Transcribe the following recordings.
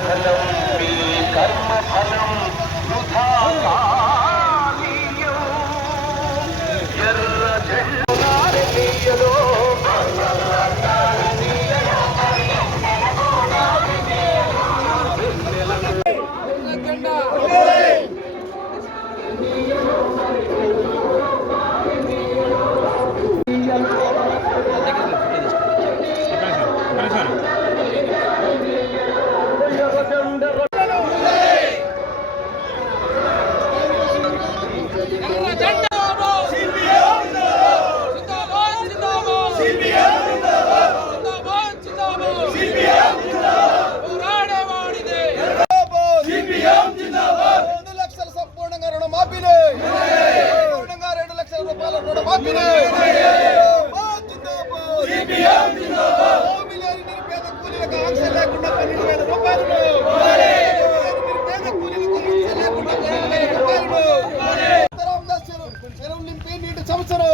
ఫలం మీ కర్మ ఫలం వృథా కానీయం. ఎర్ర జెండాలో చెరువులు నింపి నీటి సంవత్సరం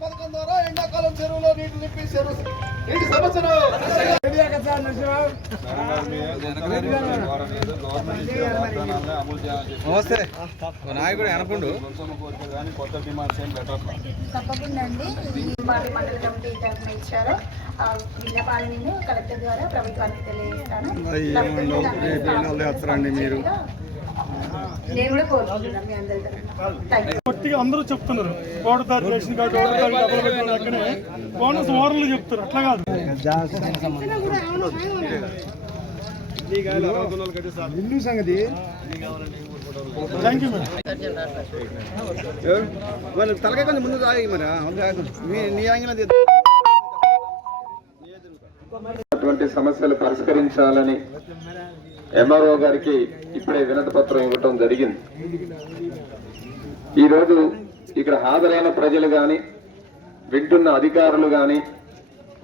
పథకం ద్వారా ఎండాకాలం చెరువులో నీటి నింపి నీటి సంవత్సరం. నమస్తే నాయకుడు అనుకుండు తప్పకుండా అండి. మండల కమిటీ తరఫున ఇచ్చారు విన్నపాలను కలెక్టర్ ద్వారా ప్రభుత్వానికి తెలియజేస్తాను. మీరు నేను కూడా కోరుకుంటున్నాను మీ అందరి తరఫున. అందరూ చెప్తున్నారు ఓడదారి రేషన్ కార్డు ఓడదారి బోనస్ ఓవర్లు చెప్తారు, అట్లా కాదు. ఇల్లు సంగతి థ్యాంక్ యూ మేడం. తలకాయ కొంచెం ముందు తాగి మరి నీ అటువంటి సమస్యలు పరిష్కరించాలని ఎంఆర్ఓ గారికి ఇప్పుడే వినతి పత్రం ఇవ్వటం జరిగింది. ఈరోజు ఇక్కడ హాజరైన ప్రజలు కానీ వింటున్న అధికారులు కానీ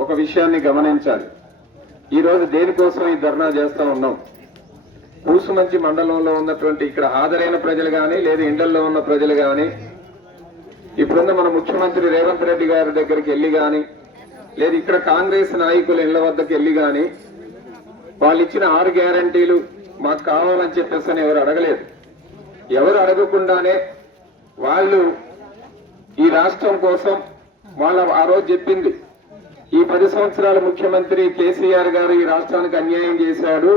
ఒక విషయాన్ని గమనించాలి. ఈరోజు దేనికోసం ఈ ధర్నా చేస్తూ ఉన్నాం? కూసుమంచి మండలంలో ఉన్నటువంటి ఇక్కడ హాజరైన ప్రజలు కానీ లేదా ఇండల్లో ఉన్న ప్రజలు కానీ ఇప్పుడున్న మన ముఖ్యమంత్రి రేవంత్ రెడ్డి గారి దగ్గరికి వెళ్ళి కానీ లేదు ఇక్కడ కాంగ్రెస్ నాయకుల ఇళ్ల వద్దకు వెళ్ళి కానీ వాళ్ళు ఇచ్చిన 6 గ్యారంటీలు మాకు కావాలని చెప్పేసి ఎవరు అడగలేదు. ఎవరు అడగకుండానే వాళ్ళు ఈ రాష్ట్రం కోసం వాళ్ళ ఆ రోజు చెప్పింది, ఈ 10 సంవత్సరాల ముఖ్యమంత్రి కేసీఆర్ గారు ఈ రాష్ట్రానికి అన్యాయం చేశాడు,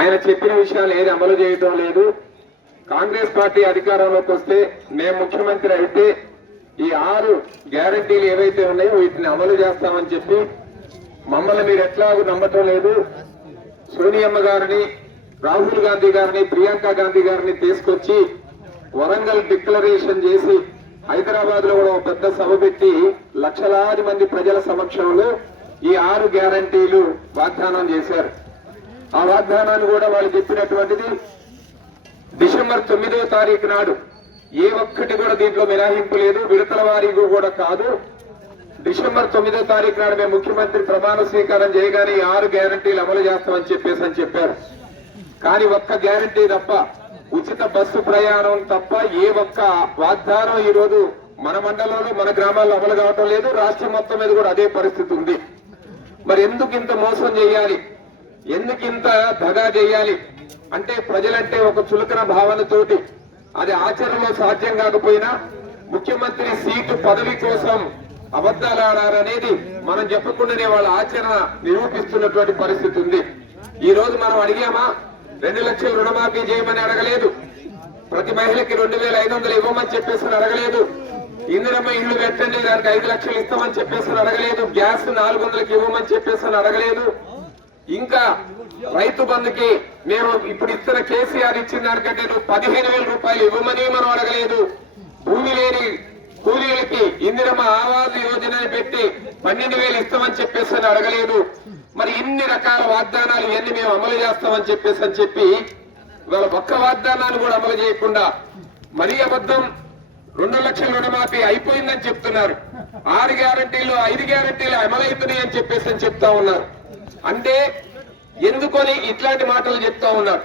ఆయన చెప్పిన విషయాలు ఏది అమలు చేయటం లేదు, కాంగ్రెస్ పార్టీ అధికారంలోకి వస్తే మేము ముఖ్యమంత్రి అయితే ఈ 6 గ్యారంటీలు ఏవైతే ఉన్నాయో వీటిని అమలు చేస్తామని చెప్పి మమ్మల్ని మీరు ఎట్లాగూ నమ్మటం లేదు, సోనియమ్మ గారిని రాహుల్ గాంధీ గారిని ప్రియాంక గాంధీ గారిని తీసుకొచ్చి వరంగల్ డిక్లరేషన్ చేసి హైదరాబాద్ లో కూడా పెద్ద సభ పెట్టి లక్షలాది మంది ప్రజల సమక్షంలో ఈ 6 గ్యారంటీలు వాగ్దానం చేశారు. ఆ వాగ్దానాన్ని కూడా వాళ్ళు చెప్పినటువంటిది డిసెంబర్ 9వ తారీఖు నాడు ఏ ఒక్కటి కూడా దీంట్లో మినహాయింపు లేదు, విడతల వారీగా కూడా కాదు. డిసెంబర్ 9వ తారీఖు నాడు మేము ముఖ్యమంత్రి ప్రమాణ స్వీకారం చేయగానే ఈ 6 గ్యారంటీలు అమలు చేస్తామని చెప్పారు. కానీ ఒక్క గ్యారంటీ తప్ప, ఉచిత బస్సు ప్రయాణం తప్ప ఏ ఒక్క వాగ్దానం ఈ రోజు మన మండలంలో మన గ్రామాల్లో అమలు కావటం లేదు. రాష్ట్రం మొత్తం మీద కూడా అదే పరిస్థితి ఉంది. మరి ఎందుకు ఇంత మోసం చేయాలి, ఎందుకు ఇంత దగా చేయాలి అంటే ప్రజలంటే ఒక చులకన భావనతోటి అది ఆచరణలో సాధ్యం కాకపోయినా ముఖ్యమంత్రి సీటు పదవి కోసం అబద్ధాలు ఆడారనేది మనం చెప్పకుండానే వాళ్ళ ఆచరణ నిరూపిస్తున్నటువంటి పరిస్థితి ఉంది. ఈ రోజు మనం అడిగామా 2 లక్షల రుణమాఫీ చేయమని అడగలేదు, ప్రతి మహిళకి 2500 ఇవ్వమని చెప్పేసి అడగలేదు, ఇందిరమ్మ ఇళ్లు పెట్టండి దానికి 5 లక్షలు ఇస్తామని చెప్పేసి అడగలేదు, గ్యాస్ 400కి ఇవ్వమని చెప్పేసి అడగలేదు, ఇంకా రైతు బంధుకి మేము ఇప్పుడు ఇస్తున్న కేసీఆర్ ఇచ్చిన దానికంటే 15,000 రూపాయలు ఇవ్వమని మనం అడగలేదు, భూమి లేని కూలీలకి ఇందిరమ్మ ఆవాస్ యోజనని పెట్టి 12,000 ఇస్తామని చెప్పేసి అడగలేదు. మరి ఇన్ని రకాల వాగ్దానాలు ఇవన్నీ మేము అమలు చేస్తామని చెప్పి వాళ్ళ ఒక్క వాగ్దానాన్ని కూడా అమలు చేయకుండా మరీ అబద్ధం. 2 లక్షల రుణమాఫీ అయిపోయిందని చెప్తున్నారు, 6 గ్యారంటీలు 5 గ్యారంటీలు అమలవుతున్నాయి అని చెప్పేసి చెప్తా ఉన్నారు. అంటే ఎందుకని ఇట్లాంటి మాటలు చెప్తా ఉన్నారు?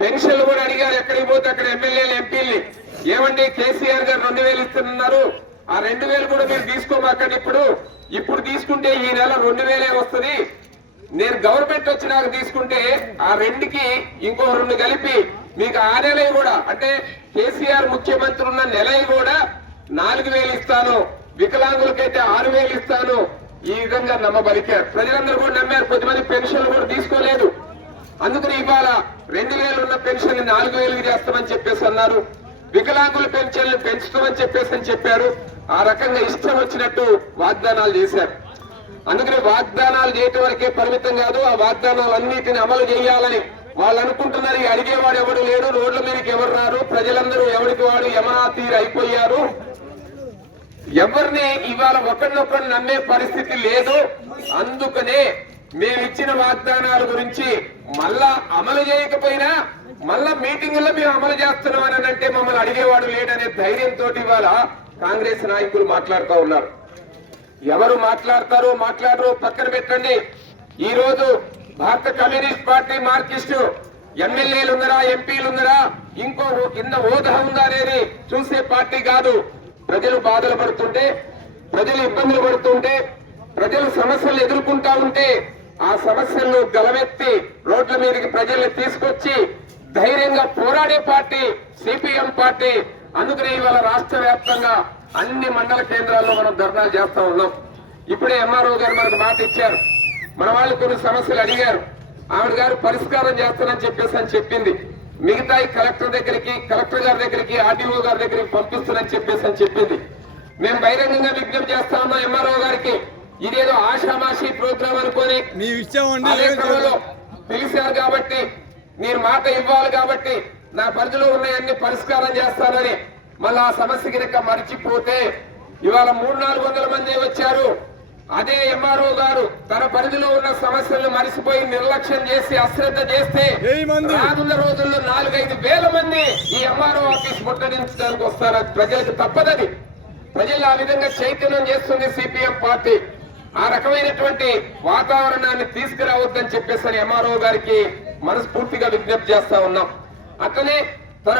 పెన్షన్లు కూడా అడిగారు, ఎక్కడికి పోతే అక్కడ ఎమ్మెల్యేలు ఎంపీల్ని, ఏమండి కేసీఆర్ గారు 2,000 ఇస్తున్నారు, ఆ 2,000 కూడా మీరు తీసుకోమాకండి, ఇప్పుడు తీసుకుంటే ఈ నెల 2,000 వస్తుంది, నేను గవర్నమెంట్ వచ్చినాక తీసుకుంటే ఆ రెండుకి ఇంకో 2 కలిపి మీకు ఆ నెల కూడా అంటే కేసీఆర్ ముఖ్యమంత్రి ఉన్న నెల కూడా 4,000 ఇస్తాను, వికలాంగులకైతే 6,000 ఇస్తాను, ఈ విధంగా నమ్మబలికారు. ప్రజలందరూ కూడా నమ్మారు. కొద్దిమంది పెన్షన్లు కూడా తీసుకోలేదు. అందుకని ఇవాళ 2,000 ఉన్న పెన్షన్ 4,000 చేస్తామని చెప్పేసి అన్నారు. వికలాంగుల పెన్షన్లు పెంచుతామని చెప్పేసి చెప్పారు. ఆ రకంగా ఇష్టం వచ్చినట్టు వాగ్దానాలు చేశారు. అందుకని వాగ్దానాలు చేయటం వరకే పరిమితం కాదు, ఆ వాగ్దానాలన్నిటిని అమలు చేయాలని వాళ్ళు అనుకుంటున్నారు. అడిగేవాడు ఎవడు లేడు, రోడ్ల మీదకి ఎవరు రారు, ప్రజలందరూ ఎవరికి వాడు యమనా తీరు అయిపోయారు. ఎవరిని ఇవాళ ఒకరినొకరు నమ్మే పరిస్థితి లేదు. అందుకనే మేము ఇచ్చిన వాగ్దానాల గురించి మళ్ళా అమలు చేయకపోయినా మళ్ళా మీటింగుల్లో మేము అమలు చేస్తున్నాం అని అంటే మమ్మల్ని అడిగేవాడు లేడనే ధైర్యంతో ఇవాళ కాంగ్రెస్ నాయకులు మాట్లాడుతూ ఉన్నారు. ఎవరు మాట్లాడతారో మాట్లాడరు పక్కన పెట్టండి. ఈ రోజు భారత కమ్యూనిస్ట్ పార్టీ మార్కిస్టు ఎమ్మెల్యేలు ఉన్నారా, ఎంపీలు ఉన్నారా, ఇంకో కింద హోదా ఉందా అనేది చూసే పార్టీ కాదు. ప్రజలు బాధలు పడుతుంటే, ప్రజలు ఇబ్బందులు పడుతుంటే, ప్రజలు సమస్యలు ఎదుర్కొంటా ఉంటే ఆ సమస్యలను గలమెత్తి రోడ్ల మీదకి ప్రజల్ని తీసుకొచ్చి ధైర్యంగా పోరాడే పార్టీ సిపిఎం పార్టీ. అందుకనే ఇవాళ రాష్ట్ర వ్యాప్తంగా అన్ని మండల కేంద్రాల్లో మనం ధర్నాలు చేస్తా ఉన్నాం. ఇప్పుడే ఎంఆర్ఓ గారు మనకు మాట ఇచ్చారు. మన వాళ్ళు కొన్ని సమస్యలు అడిగారు, ఆవిడ గారు పరిష్కారం చేస్తానని చెప్పేసి చెప్పింది. మిగతా కలెక్టర్ గారి దగ్గరికి ఆర్డీఓ గారి దగ్గరికి పంపిస్తానని చెప్పేసి చెప్పింది. మేము బహిరంగంగా విజ్ఞప్తి చేస్తా ఉన్నాం ఎంఆర్ఓ గారికి. ఇదేదో ఆషామాషి ప్రోగ్రాం అనుకొని అదే క్రమంలో పిలిచారు కాబట్టి మీరు మాట ఇవ్వాలి కాబట్టి నా పరిధిలో ఉన్నాయన్ని పరిష్కారం చేస్తానని మళ్ళీ ఆ సమస్య కింద మరిచిపోతే ఇవాళ 300-400 మంది వచ్చారు. అదే ఎంఆర్ఓ గారు తన పరిధిలో ఉన్న సమస్యలను మరిచిపోయి నిర్లక్ష్యం చేసి అశ్రద్ధ చేస్తే రానున్న రోజుల్లో 4-5 వేల మంది ఈ ఎంఆర్ఓ ఆఫీస్ ముట్టడించడానికి వస్తారు. ప్రజలకు తప్పదది. ప్రజలు ఆ విధంగా చైతన్యం చేస్తుంది సిపిఎం పార్టీ. ఆ రకమైనటువంటి వాతావరణాన్ని తీసుకురావద్దని చెప్పేసి ఎంఆర్ఓ గారికి మనస్ఫూర్తిగా విజ్ఞప్తి చేస్తా ఉన్నాం. అట్లనే తన